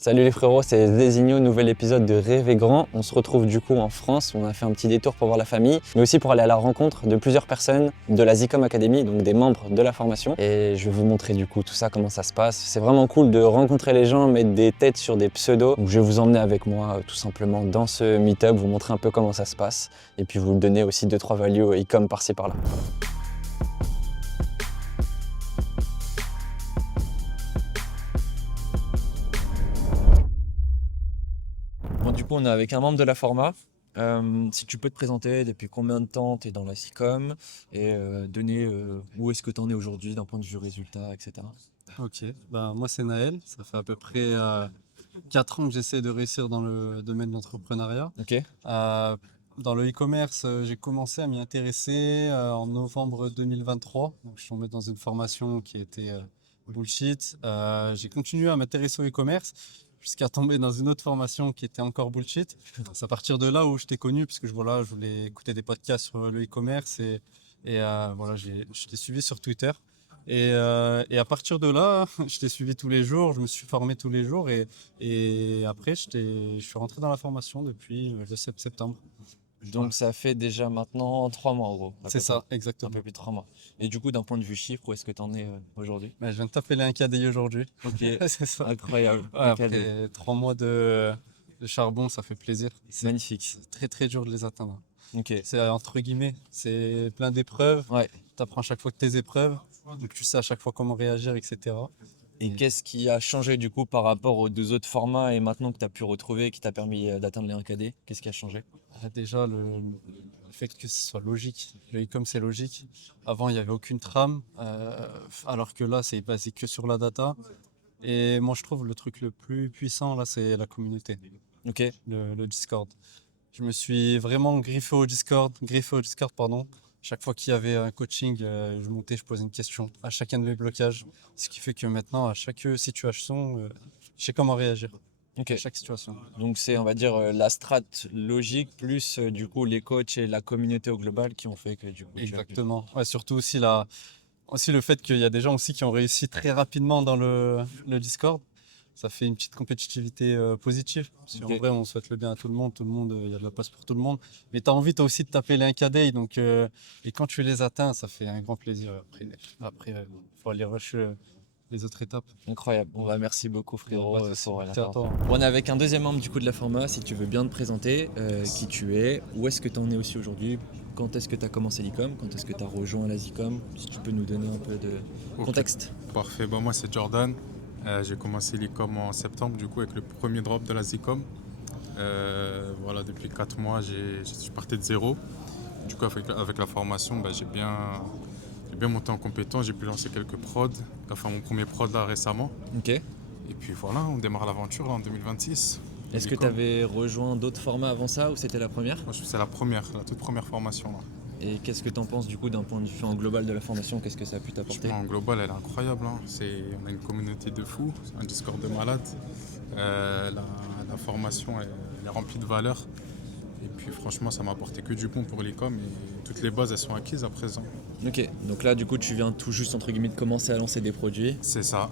Salut les frérots, c'est Zézinho, nouvel épisode de Rêver Grand. On se retrouve du coup en France, on a fait un petit détour pour voir la famille, mais aussi pour aller à la rencontre de plusieurs personnes de la Zicom Academy, donc des membres de la formation. Et je vais vous montrer du coup tout ça, comment ça se passe. C'est vraiment cool de rencontrer les gens, mettre des têtes sur des pseudos. Donc je vais vous emmener avec moi tout simplement dans ce meet-up, vous montrer un peu comment ça se passe, et puis vous donner aussi 2-3 values e-com par-ci par-là. Bon, du coup, on est avec un membre de la format. Si tu peux te présenter, depuis combien de temps tu es dans la SICOM et donner où est-ce que tu en es aujourd'hui d'un point de vue résultat, etc. Ok, moi c'est Naël, ça fait à peu près 4 ans que j'essaie de réussir dans le domaine de l'entrepreneuriat. Ok. Dans le e-commerce, j'ai commencé à m'y intéresser en novembre 2023. Donc, je suis tombé dans une formation qui était bullshit. J'ai continué à m'intéresser au e-commerce jusqu'à tomber dans une autre formation qui était encore bullshit. C'est à partir de là où je t'ai connu, puisque je voulais écouter des podcasts sur le e-commerce je t'ai suivi sur Twitter. Et à partir de là, je t'ai suivi tous les jours, je me suis formé tous les jours et après, je suis rentré dans la formation depuis le 7 septembre. Donc ça fait déjà maintenant 3 mois en gros. C'est ça, Un exactement. peu plus de 3 mois. Et du coup, d'un point de vue chiffre, où est-ce que tu en es aujourd'hui? Je viens de taper les 1 KDI aujourd'hui. Ok, C'est ça. incroyable. Ouais, après 3 mois de charbon, ça fait plaisir. C'est magnifique. C'est très très dur de les atteindre. Ok. C'est entre guillemets, c'est plein d'épreuves. Ouais. Tu apprends à chaque fois que tes épreuves, donc tu sais à chaque fois comment réagir, etc. Et qu'est-ce qui a changé du coup par rapport aux deux autres formats et maintenant que tu as pu retrouver, qui t'a permis d'atteindre les 1KD? Qu'est-ce qui a changé? Déjà, le fait que ce soit logique. Le e-com, c'est logique. Avant, il n'y avait aucune trame, alors que là, c'est basé que sur la data. Et moi, je trouve le truc le plus puissant, là, c'est la communauté, Ok. le Discord. Je me suis vraiment griffé au Discord, pardon. Chaque fois qu'il y avait un coaching, je montais, je posais une question à chacun de mes blocages. Ce qui fait que maintenant, à chaque situation, je sais comment réagir. Ok. À chaque situation. Donc c'est, on va dire, la strat logique plus du coup les coachs et la communauté au global qui ont fait que du coup tu as pu- Exactement. Ouais, surtout aussi le fait qu'il y a des gens aussi qui ont réussi très rapidement dans le Discord. Ça fait une petite compétitivité positive. Parce qu'en Ok. vrai, on souhaite le bien à tout le monde, il y a de la place pour tout le monde. Mais tu as envie toi aussi de taper les 1KD. Et quand tu les atteins, ça fait un grand plaisir. Après, faut aller rush les autres étapes. Incroyable. Bon, bah, merci beaucoup frérot Pas de souci. pour la Merci à toi. présentation. On est avec un deuxième membre du coup de la format, si tu veux bien te présenter, qui tu es, où est-ce que tu en es aussi aujourd'hui, quand est-ce que tu as commencé l'e-com, quand est-ce que tu as rejoint la Zicom, si tu peux nous donner un peu de Ok, contexte. parfait. Moi, c'est Jordan. J'ai commencé l'e-com en septembre, du coup, avec le premier drop de la Zicom. Depuis 4 mois, je suis parti de zéro. Du coup, avec la formation, j'ai bien monté en compétence. J'ai pu lancer quelques prods. Enfin, mon premier prod là récemment. Ok. Et puis voilà, on démarre l'aventure là, en 2026. Est-ce que tu L'e-com. avais rejoint d'autres formats avant ça ou c'était la première? C'est la toute première formation là. Et qu'est-ce que tu en penses du coup d'un point de vue en global de la formation? Qu'est-ce que ça a pu t'apporter? En global, elle est incroyable. On a une communauté de fous, un Discord de malades. La formation, elle est remplie de valeurs. Et puis franchement, ça m'a apporté que du bon pour l'e-com et toutes les bases, elles sont acquises à présent. Ok, donc là du coup tu viens tout juste entre guillemets de commencer à lancer des produits. C'est ça.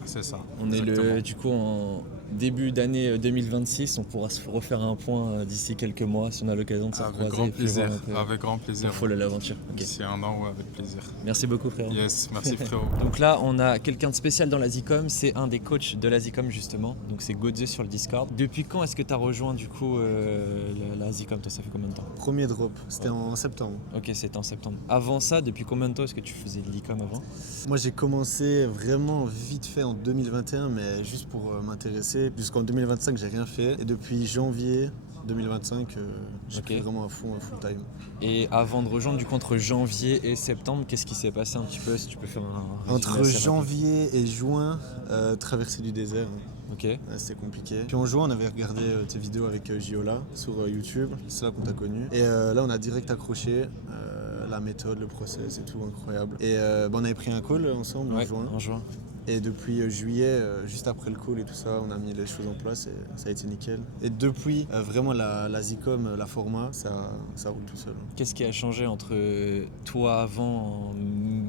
On est Exactement. du coup en début d'année 2026, on pourra se refaire un point d'ici quelques mois si on a l'occasion de se Avec recroiser. grand et puis plaisir. voir un peu Avec grand plaisir. ton follow l'aventure. Ok. D'ici un an, ouais, avec plaisir. Merci beaucoup frérot. Yes, merci frérot. Donc là, on a quelqu'un de spécial dans la Zicom, c'est un des coachs de la Zicom justement, donc c'est Godze sur le Discord. Depuis quand est-ce que tu as rejoint du coup la Zicom? Toi, ça fait combien de temps? Premier drop, c'était en septembre. Ok, c'était en septembre. Avant ça, depuis combien de temps est-ce que tu faisais de l'e-com avant? Moi j'ai commencé vraiment vite fait en 2021, mais juste pour m'intéresser. Jusqu'en 2025 j'ai rien fait. Et depuis janvier 2025, j'ai Ok. pris vraiment à fond, full time. Et avant de rejoindre, du coup, entre janvier et septembre, qu'est-ce qui s'est passé un petit peu, si tu peux faire un résumé Entre assez rapide. janvier et juin, traversée du désert. Ok. Ouais, c'était compliqué. Puis en juin, on avait regardé tes vidéos avec Giola sur YouTube. C'est là qu'on t'a connu. Et là, on a direct accroché. La méthode, le process, c'est tout incroyable. Et on avait pris un call ensemble en Ouais, juin. en juin. Et depuis juillet, juste après le call et tout ça, on a mis les choses en place et ça a été nickel. Et depuis, vraiment la Zicom, la format, ça roule tout seul. Qu'est-ce qui a changé entre toi avant,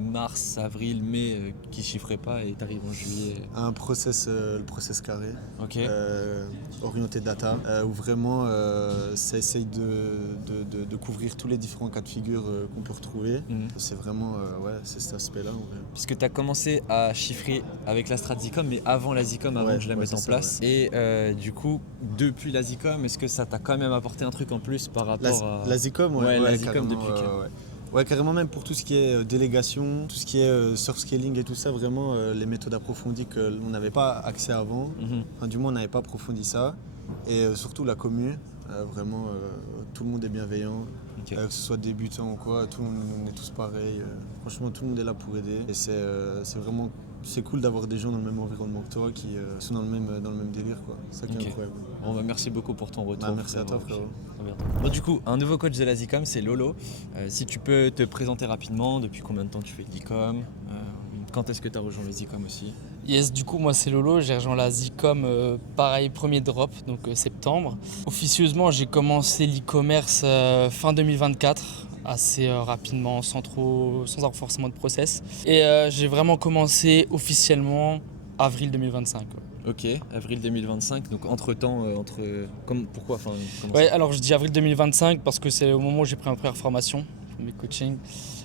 mars, avril, mai qui chiffraient pas et t'arrives en juillet. Un process, le process carré, Ok. orienté data, où vraiment ça essaye de couvrir tous les différents cas de figure qu'on peut retrouver. C'est vraiment c'est cet aspect-là. En vrai. Puisque tu as commencé à chiffrer avec la strat Zicom, mais avant la Zicom, avant que je la mette en place. Et du coup, depuis la Zicom, est-ce que ça t'a quand même apporté un truc en plus par rapport à... La Zicom, la Zicom carrément, depuis que... Ouais, carrément, même pour tout ce qui est délégation, tout ce qui est surf scaling et tout ça, vraiment les méthodes approfondies qu'on n'avait pas accès avant. Enfin, du moins, on n'avait pas approfondi ça. Et surtout la commu, vraiment, tout le monde est bienveillant. Okay. Que ce soit débutant ou quoi, on est tous pareils. Franchement, tout le monde est là pour aider. Et c'est vraiment cool d'avoir des gens dans le même environnement que toi qui sont dans le même délire, quoi. C'est ça qui est incroyable. Bon, bah, merci beaucoup pour ton retour. Merci à toi, frérot. Bon, du coup, un nouveau coach de la Zicom, c'est Lolo. Si tu peux te présenter rapidement, depuis combien de temps tu fais de l'Icom, quand est-ce que tu as rejoint la Zicom aussi? Yes, du coup, moi c'est Lolo, j'ai rejoint la Zicom, pareil, premier drop, donc septembre. Officieusement, j'ai commencé l'e-commerce fin 2024, assez rapidement, sans avoir forcément de process. Et j'ai vraiment commencé officiellement avril 2025. Ok, avril 2025, donc entre-temps, pourquoi Ouais, alors je dis avril 2025 parce que c'est au moment où j'ai pris ma première formation, mes coachings.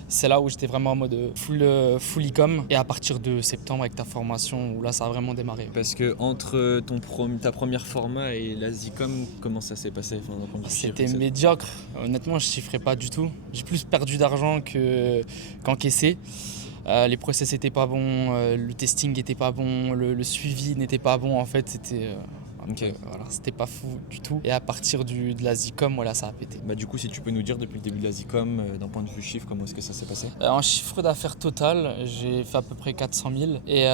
C'est là où j'étais vraiment en mode full e-com. Et à partir de septembre avec ta formation, où là ça a vraiment démarré. Parce que entre ta première format et la Zicom, comment ça s'est passé? C'était médiocre. Honnêtement, je chiffrais pas du tout. J'ai plus perdu d'argent qu'encaissé. Les process n'étaient pas bons, le testing n'était pas bon, le suivi n'était pas bon. En fait, c'était... voilà, c'était pas fou du tout. Et à partir de la Zicom, voilà, ça a pété. Bah, du coup, si tu peux nous dire depuis le début de la Zicom, d'un point de vue chiffre, comment est-ce que ça s'est passé? En chiffre d'affaires total, j'ai fait à peu près 400 000. Et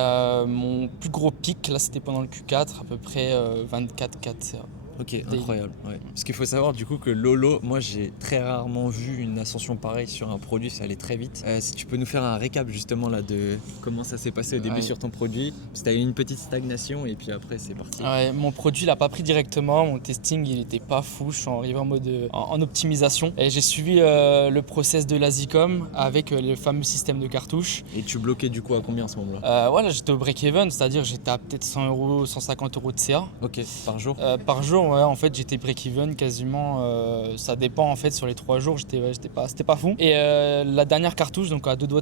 mon plus gros pic, là, c'était pendant le Q4, à peu près 24 4 CA. Ok, incroyable. Ouais. Parce qu'il faut savoir du coup que Lolo, moi j'ai très rarement vu une ascension pareille sur un produit, ça allait très vite. Si tu peux nous faire un récap justement là de comment ça s'est passé au début sur ton produit, parce que tu as eu une petite stagnation et puis après c'est parti. Ouais, mon produit l'a pas pris directement, mon testing il était pas fou, je suis arrivé en mode en optimisation et j'ai suivi le process de la Zicom avec le fameux système de cartouches. Et tu bloquais du coup à combien à ce moment-là? Voilà, j'étais au break-even, c'est-à-dire j'étais à peut-être 100 €, 150 € de CA. Ok, par jour? Par jour. Ouais, en fait j'étais break-even quasiment, ça dépend en fait sur les 3 jours, c'était pas fou. Et la dernière cartouche, donc à 2 doigts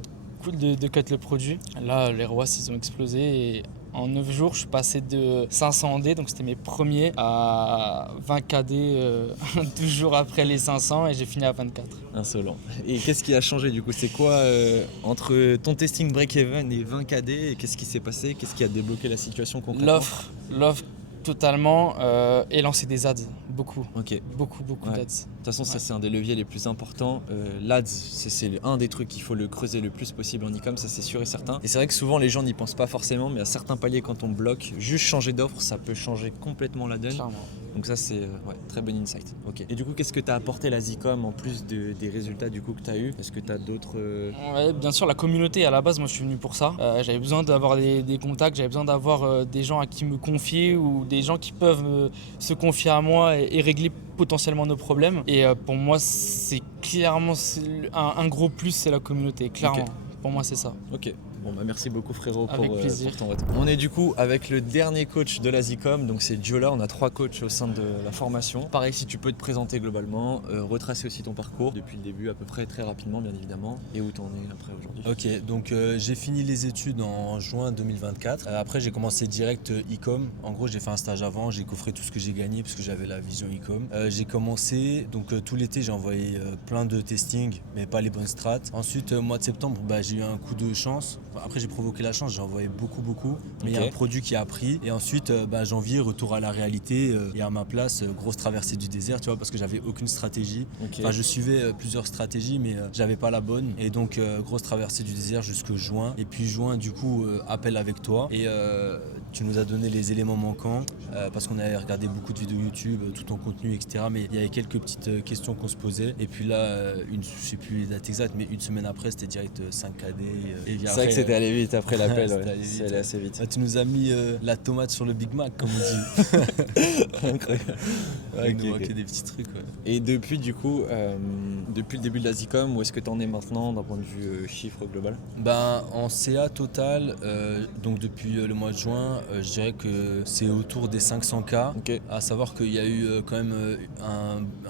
de cut le produit, là les ROAS ils ont explosé et en 9 jours je suis passé de 500 D, donc c'était mes premiers, à 20 KD 12 jours après les 500 et j'ai fini à 24. Insolent. Et qu'est-ce qui a changé du coup? C'est quoi entre ton testing break-even et 20 KD, et qu'est-ce qui s'est passé? Qu'est-ce qui a débloqué la situation concrètement? L'offre totalement, et lancer des ads, beaucoup. Ok. Beaucoup d'ads. De toute façon, ça c'est un des leviers les plus importants. L'ADS, c'est un des trucs qu'il faut le creuser le plus possible en e-com, ça c'est sûr et certain. Et c'est vrai que souvent les gens n'y pensent pas forcément, mais à certains paliers quand on bloque, juste changer d'offre, ça peut changer complètement la donne. Clairement. Donc ça c'est très bon insight. Ok. Et du coup, qu'est-ce que t'as apporté la Zicom en plus des résultats du coup que t'as eu? Est-ce que t'as d'autres... Ouais, bien sûr, la communauté, à la base, moi je suis venu pour ça. J'avais besoin d'avoir des contacts, j'avais besoin d'avoir des gens à qui me confier ou des gens qui peuvent se confier à moi et régler potentiellement nos problèmes. Et pour moi, c'est clairement un gros plus, c'est la communauté, clairement. Okay. Pour moi, c'est ça. Ok. Bon bah merci beaucoup frérot Avec pour plaisir. ton retour. On est du coup avec le dernier coach de la Zicom, donc c'est Giola. On a 3 coachs au sein de la formation. Pareil, si tu peux te présenter globalement, retracer aussi ton parcours depuis le début à peu près, très rapidement bien évidemment, et où t'en es après aujourd'hui. Ok, donc j'ai fini les études en juin 2024. Après j'ai commencé direct e-com. En gros j'ai fait un stage avant, j'ai coffré tout ce que j'ai gagné parce que j'avais la vision e-com. J'ai commencé, donc tout l'été j'ai envoyé plein de testing, mais pas les bonnes strats. Ensuite mois de septembre, j'ai eu un coup de chance. Après j'ai provoqué la chance, j'ai envoyé beaucoup, mais il y a un produit qui a pris. Et ensuite janvier, retour à la réalité et à ma place, grosse traversée du désert, tu vois, parce que j'avais aucune stratégie. Okay. Enfin je suivais plusieurs stratégies, mais j'avais pas la bonne. Et donc grosse traversée du désert jusque juin. Et puis juin du coup appel avec toi. Et tu nous as donné les éléments manquants parce qu'on avait regardé beaucoup de vidéos YouTube, tout ton contenu, etc. Mais il y avait quelques petites questions qu'on se posait. Et puis là, je sais plus les dates exactes, mais une semaine après, c'était direct 5 KD. C'est vrai que c'était allé vite après l'appel, c'était allé c'est allé assez vite. Tu nous as mis la tomate sur le Big Mac, comme on dit. Incroyable. Ouais, il nous Ok. manquait des petits trucs. Ouais. Et depuis, du coup, depuis le début de la Zicom, où est-ce que tu en es maintenant d'un point de vue chiffre global? Ben, en CA total, donc depuis le mois de juin, je dirais que c'est autour des 500K. Ok. À savoir qu'il y a eu quand même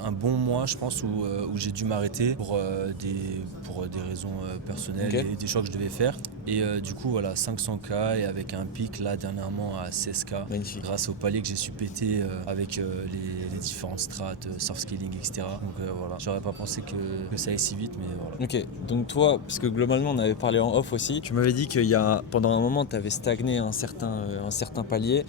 un bon mois, je pense, où j'ai dû m'arrêter pour des raisons personnelles Ok. et des choix que je devais faire. Et du coup, voilà, 500K et avec un pic là dernièrement à 16K. Magnifique. Grâce au palier que j'ai su péter avec les différentes strates, soft scaling, etc. Donc voilà, j'aurais pas pensé que ça aille si vite, mais voilà. Ok, donc toi, parce que globalement on avait parlé en off aussi, tu m'avais dit pendant un moment tu avais stagné un certain palier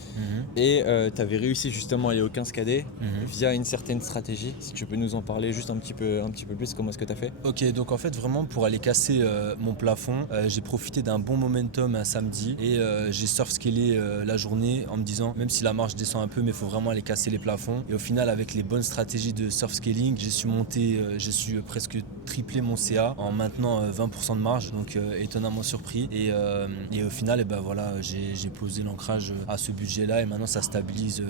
et tu avais réussi justement à aller au 15 KD via une certaine stratégie. Si tu peux nous en parler juste un petit peu plus, comment est-ce que tu as fait? Ok, donc en fait vraiment pour aller casser mon plafond, j'ai profité d'un bon momentum un samedi et j'ai soft scalé la journée en me disant même si la marge descend un peu mais il faut vraiment aller casser les plafonds. Et au final avec les bonnes stratégies de soft scaling, j'ai su presque tripler mon CA en maintenant 20% de marge, donc étonnamment surpris. Et au final, ben voilà, j'ai posé l'ancrage à ce budget-là et maintenant ça stabilise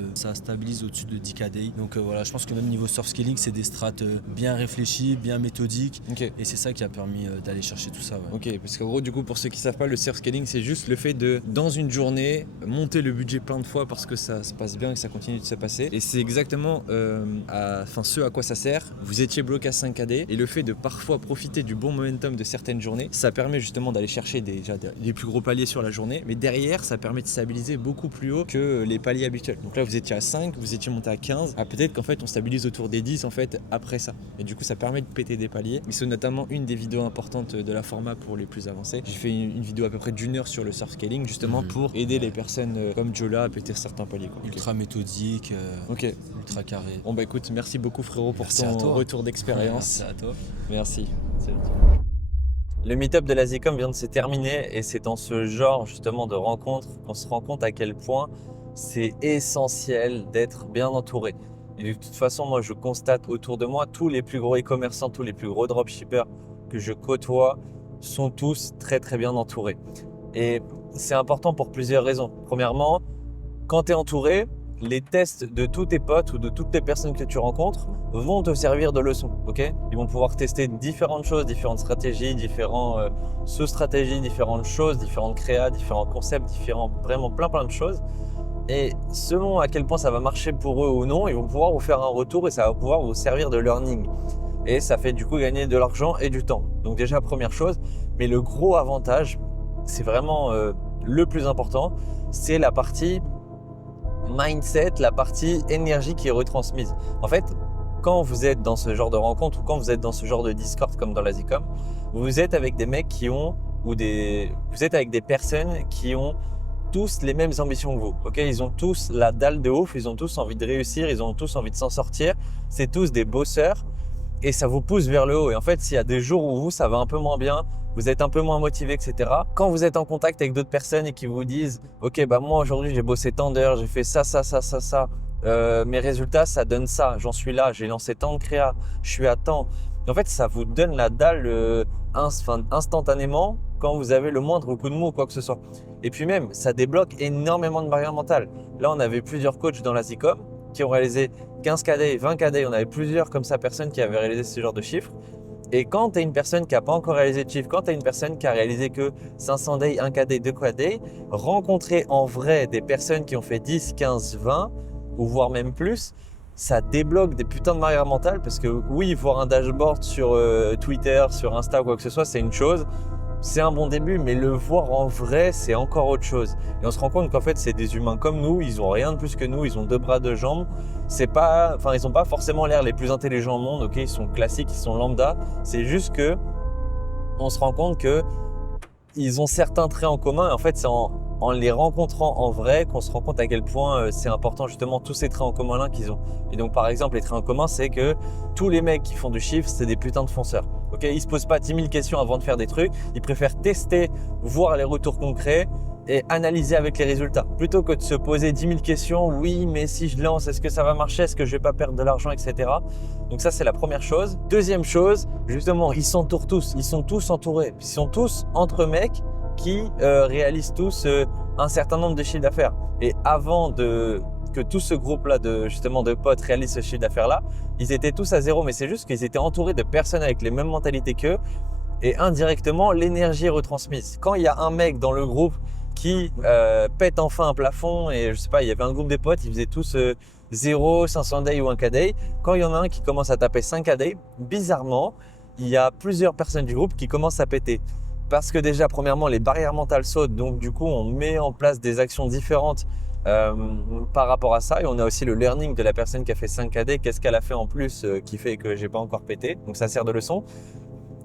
au-dessus de 10K day. Donc voilà, je pense que même niveau soft scaling, c'est des strates bien réfléchies, bien méthodiques. Ok. Et c'est ça qui a permis d'aller chercher tout ça. Ouais. Ok, parce qu'en gros, du coup, pour ceux qui savent pas, le surf scaling, c'est juste le fait de, dans une journée, monter le budget plein de fois parce que ça se passe bien et que ça continue de se passer. Et c'est exactement ce à quoi ça sert. Vous étiez bloqué à 5 KD et le fait de parfois profiter du bon momentum de certaines journées, ça permet justement d'aller chercher les plus gros paliers sur la journée. Mais derrière, ça permet de stabiliser beaucoup plus haut que les paliers habituels. Donc là, vous étiez à 5, vous étiez monté à 15. Ah, peut-être qu'en fait, on stabilise autour des 10 en fait après ça. Et du coup, ça permet de péter des paliers. Et c'est notamment une des vidéos importantes de la format pour les plus avancés. J'ai fait une vidéo à peu près d'1 heure sur le surf scaling justement pour aider les personnes comme Jola à péter certains paliers. Quoi. Ultra méthodique, Ok. ultra carré. Bon bah écoute, merci beaucoup frérot pour Merci à ton toi. retour d'expérience. Merci à toi. Merci. Salut. Le meet-up de la Zicom vient de se terminer et c'est dans ce genre justement de rencontre qu'on se rend compte à quel point c'est essentiel d'être bien entouré. Et de toute façon, moi je constate autour de moi, tous les plus gros e-commerçants, tous les plus gros dropshippers que je côtoie sont tous très très bien entourés. Et c'est important pour plusieurs raisons. Premièrement, quand tu es entouré, les tests de tous tes potes ou de toutes les personnes que tu rencontres vont te servir de leçon, ok? Ils vont pouvoir tester différentes choses, différentes stratégies, différentes sous-stratégies, différentes choses, différentes créas, différents concepts, vraiment plein de choses. Et selon à quel point ça va marcher pour eux ou non, ils vont pouvoir vous faire un retour et ça va pouvoir vous servir de learning. Et ça fait du coup gagner de l'argent et du temps. Donc déjà, première chose, mais le gros avantage, c'est vraiment le plus important, c'est la partie mindset, la partie énergie qui est retransmise. En fait, quand vous êtes dans ce genre de rencontre ou quand vous êtes dans ce genre de Discord comme dans la Zicom, vous êtes avec des mecs vous êtes avec des personnes qui ont tous les mêmes ambitions que vous. Ok, ils ont tous la dalle de ouf, ils ont tous envie de réussir, ils ont tous envie de s'en sortir. C'est tous des bosseurs et ça vous pousse vers le haut. Et en fait, s'il y a des jours où ça va un peu moins bien, vous êtes un peu moins motivé, etc. Quand vous êtes en contact avec d'autres personnes et qui vous disent « Ok, bah moi aujourd'hui j'ai bossé tant d'heures, j'ai fait ça, mes résultats ça donne ça, j'en suis là, j'ai lancé tant de créa, je suis à temps. » En fait, ça vous donne la dalle instantanément quand vous avez le moindre coup de mou ou quoi que ce soit. Et puis même, ça débloque énormément de barrières mentales. Là, on avait plusieurs coachs dans la Zicom qui ont réalisé 15 KD, 20 KD. On avait plusieurs comme ça personnes qui avaient réalisé ce genre de chiffres. Et quand tu es une personne qui n'a pas encore réalisé de chiffres, quand tu es une personne qui a réalisé que 500 day, 1 KD, 2 KD, rencontrer en vrai des personnes qui ont fait 10, 15, 20 ou voire même plus, ça débloque des putains de barrières mentales parce que oui, voir un dashboard sur Twitter, sur Insta ou quoi que ce soit, c'est une chose. C'est un bon début, mais le voir en vrai, c'est encore autre chose. Et on se rend compte qu'en fait, c'est des humains comme nous, ils ont rien de plus que nous, ils ont 2 bras, 2 jambes. Ils n'ont pas forcément l'air les plus intelligents au monde, ok, ils sont classiques, ils sont lambda. C'est juste que on se rend compte que ils ont certains traits en commun et en fait, c'est en les rencontrant en vrai qu'on se rend compte à quel point c'est important justement tous ces traits en commun là qu'ils ont. Et donc par exemple, les traits en commun, c'est que tous les mecs qui font du chiffre, c'est des putains de fonceurs. Ok, ils se posent pas 10 000 questions avant de faire des trucs, ils préfèrent tester, voir les retours concrets et analyser avec les résultats. Plutôt que de se poser 10 000 questions, oui, mais si je lance, est-ce que ça va marcher, est-ce que je vais pas perdre de l'argent, etc. Donc ça, c'est la première chose. Deuxième chose, justement, ils s'entourent tous, ils sont tous entourés. Ils sont tous entre mecs qui réalisent tous un certain nombre de chiffres d'affaires. Et avant de que tout ce groupe-là de potes réalise ce chiffre d'affaires-là, ils étaient tous à zéro, mais c'est juste qu'ils étaient entourés de personnes avec les mêmes mentalités qu'eux et indirectement, l'énergie est retransmise. Quand il y a un mec dans le groupe qui pète enfin un plafond et je sais pas, il y avait un groupe de potes, ils faisaient tous 0, 500 day ou 1K day. Quand il y en a un qui commence à taper 5K day, bizarrement, il y a plusieurs personnes du groupe qui commencent à péter. Parce que déjà, premièrement, les barrières mentales sautent, donc du coup, on met en place des actions différentes par rapport à ça. Et on a aussi le learning de la personne qui a fait 5KD, qu'est-ce qu'elle a fait en plus qui fait que j'ai pas encore pété. Donc ça sert de leçon.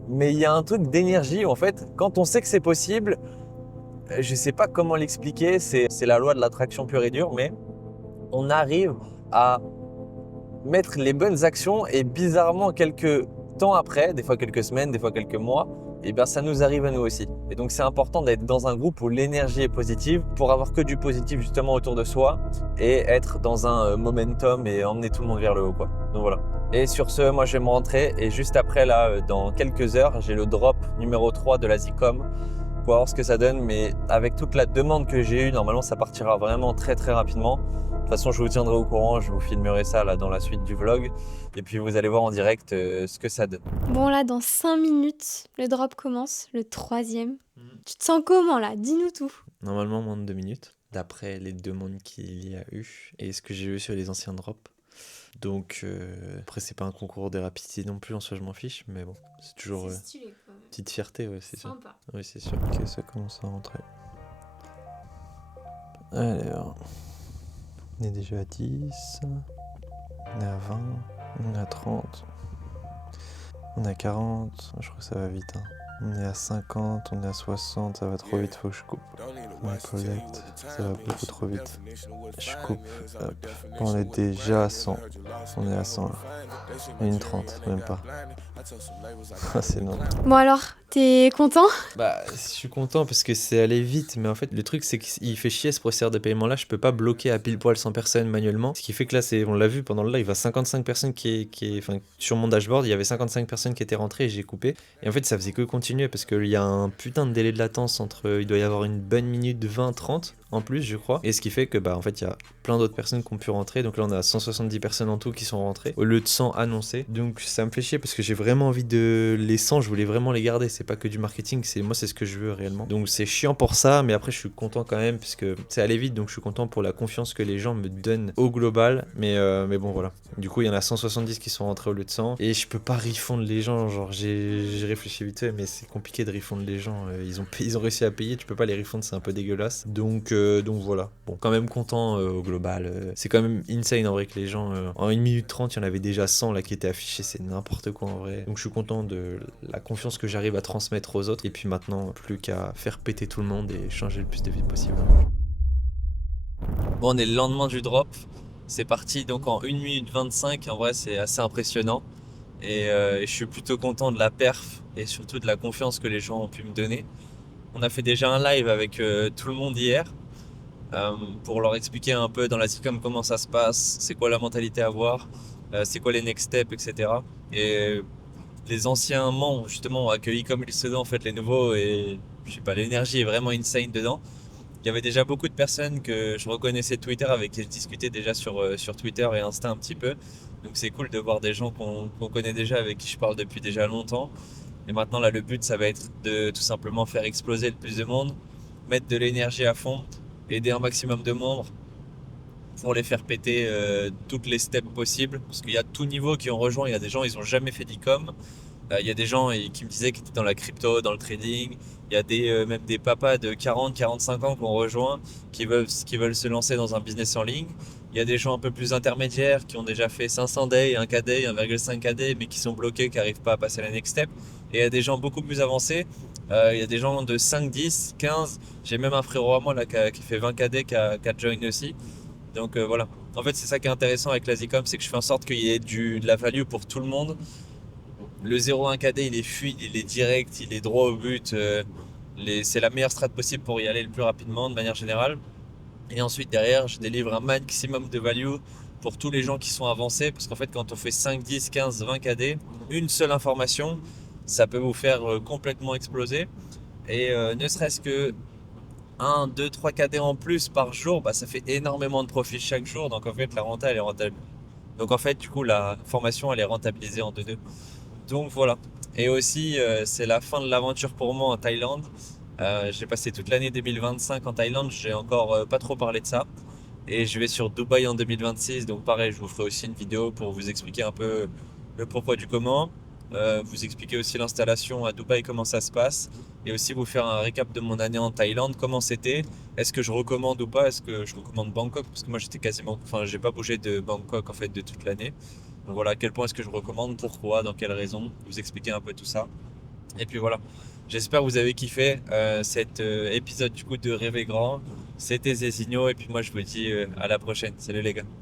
Mais il y a un truc d'énergie où en fait, quand on sait que c'est possible, je sais pas comment l'expliquer, c'est la loi de l'attraction pure et dure, mais on arrive à mettre les bonnes actions et bizarrement quelques temps après, des fois quelques semaines, des fois quelques mois, et bien ça nous arrive à nous aussi. Et donc c'est important d'être dans un groupe où l'énergie est positive pour avoir que du positif justement autour de soi et être dans un momentum et emmener tout le monde vers le haut, quoi. Donc voilà. Et sur ce, moi je vais me rentrer et juste après là, dans quelques heures, j'ai le drop numéro 3 de la Zcom pour voir ce que ça donne. Mais avec toute la demande que j'ai eue, normalement ça partira vraiment très très rapidement. De toute façon, je vous tiendrai au courant, je vous filmerai ça là dans la suite du vlog. Et puis vous allez voir en direct ce que ça donne. Bon là, dans 5 minutes, le drop commence, le 3e. Tu te sens comment là? Dis-nous tout. Normalement moins de 2 minutes, d'après les demandes qu'il y a eu et ce que j'ai eu sur les anciens drops. Donc après c'est pas un concours de rapidité non plus, en soi je m'en fiche, mais bon, c'est toujours stylé quand même. petite fierté, ouais, c'est sûr. Sympa. Oui, c'est sûr. Ok, ça commence à rentrer. Alors, on est déjà à 10, on est à 20, on est à 30, on est à 40, je crois que ça va vite, hein. On est à 50, on est à 60, ça va trop vite, faut que je coupe. On est collect, ça va beaucoup trop vite. Je coupe, hop. On est déjà à 100, on est à 100 là. Et une 30, même pas. Ah, c'est énorme. Bon alors, t'es content? Bah, je suis content parce que c'est allé vite, mais en fait, le truc, c'est qu'il fait chier ce processeur de paiement là. Je peux pas bloquer à pile poil 100 personnes manuellement. Ce qui fait que là, on l'a vu pendant le live, il y a 55 personnes enfin, sur mon dashboard, il y avait 55 personnes qui étaient rentrées et j'ai coupé. Et en fait, ça faisait que continuer parce qu'il y a un putain de délai de latence entre. Il doit y avoir une bonne minute 20-30 en plus, je crois. Et ce qui fait que, bah, en fait, il y a plein d'autres personnes qui ont pu rentrer. Donc là, on a 170 personnes en tout qui sont rentrées au lieu de 100 annoncées. Donc ça me fait chier parce que j'ai vraiment envie de. Les 100, je voulais vraiment les garder. C'est pas que du marketing, moi, c'est ce que je veux réellement. Donc c'est chiant pour ça, mais après, je suis content quand même puisque c'est allé vite. Donc je suis content pour la confiance que les gens me donnent au global. Mais bon, voilà. Du coup, il y en a 170 qui sont rentrés au lieu de 100. Et je peux pas refund les gens. Genre, j'ai réfléchi vite fait, mais c'est compliqué de refund les gens. Ils ont réussi à payer, tu peux pas les refund, c'est un peu dégueulasse. Donc voilà. Bon, quand même content au global. C'est quand même insane en vrai que les gens, en 1 minute 30, il y en avait déjà 100 là qui étaient affichés. C'est n'importe quoi en vrai. Donc je suis content de la confiance que j'arrive à transmettre aux autres. Et puis maintenant, plus qu'à faire péter tout le monde et changer le plus de vie possible. Bon, on est le lendemain du drop. C'est parti donc en 1 minute 25. En vrai, c'est assez impressionnant. Et je suis plutôt content de la perf et surtout de la confiance que les gens ont pu me donner. On a fait déjà un live avec tout le monde hier pour leur expliquer un peu dans la Zcom comment ça se passe, c'est quoi la mentalité à avoir, c'est quoi les next steps, etc. Et les anciens membres justement ont accueilli comme il se doit en fait les nouveaux et je sais pas, l'énergie est vraiment insane dedans. Il y avait déjà beaucoup de personnes que je reconnaissais de Twitter avec qui je discutais déjà sur Twitter et Insta un petit peu. Donc c'est cool de voir des gens qu'on connaît déjà, avec qui je parle depuis déjà longtemps. Et maintenant là le but ça va être de tout simplement faire exploser le plus de monde, mettre de l'énergie à fond, aider un maximum de membres pour les faire péter toutes les steps possibles. Parce qu'il y a tout niveau qui ont rejoint, il y a des gens ils ont jamais fait d'e-com. Il y a des gens qui me disaient qu'ils étaient dans la crypto, dans le trading. Il y a même des papas de 40-45 ans qui ont rejoint, qui veulent se lancer dans un business en ligne. Il y a des gens un peu plus intermédiaires qui ont déjà fait 500 day, 1 KD, 1,5 KD, mais qui sont bloqués, qui n'arrivent pas à passer la next step. Et il y a des gens beaucoup plus avancés. Il y a des gens de 5, 10, 15. J'ai même un frérot à moi là, qui fait 20 KD, qui a join aussi. Donc voilà. En fait, c'est ça qui est intéressant avec la Zcom, c'est que je fais en sorte qu'il y ait de la value pour tout le monde. Le 0,1 KD, il est fluide, il est direct, il est droit au but. C'est la meilleure strat possible pour y aller le plus rapidement de manière générale. Et ensuite, derrière, je délivre un maximum de value pour tous les gens qui sont avancés. Parce qu'en fait, quand on fait 5, 10, 15, 20 KD, une seule information, ça peut vous faire complètement exploser. Et ne serait-ce que 1, 2, 3 KD en plus par jour, bah, ça fait énormément de profit chaque jour. Donc en fait, la renta, elle est rentable. Donc en fait, du coup, la formation, elle est rentabilisée en 2-2. Donc voilà. Et aussi, c'est la fin de l'aventure pour moi en Thaïlande. J'ai passé toute l'année 2025 en Thaïlande, j'ai encore pas trop parlé de ça. Et je vais sur Dubaï en 2026, donc pareil, je vous ferai aussi une vidéo pour vous expliquer un peu le pourquoi du comment. Vous expliquer aussi l'installation à Dubaï, comment ça se passe. Et aussi vous faire un récap de mon année en Thaïlande, comment c'était. Est-ce que je recommande ou pas? Est-ce que je recommande Bangkok? Parce que moi j'étais quasiment, enfin j'ai pas bougé de Bangkok en fait de toute l'année. Donc voilà, à quel point est-ce que je recommande, pourquoi, dans quelles raisons, vous expliquer un peu tout ça. Et puis voilà, j'espère que vous avez kiffé cet épisode du coup de Rêver Grand. C'était Zézinho et puis moi je vous dis à la prochaine. Salut les gars.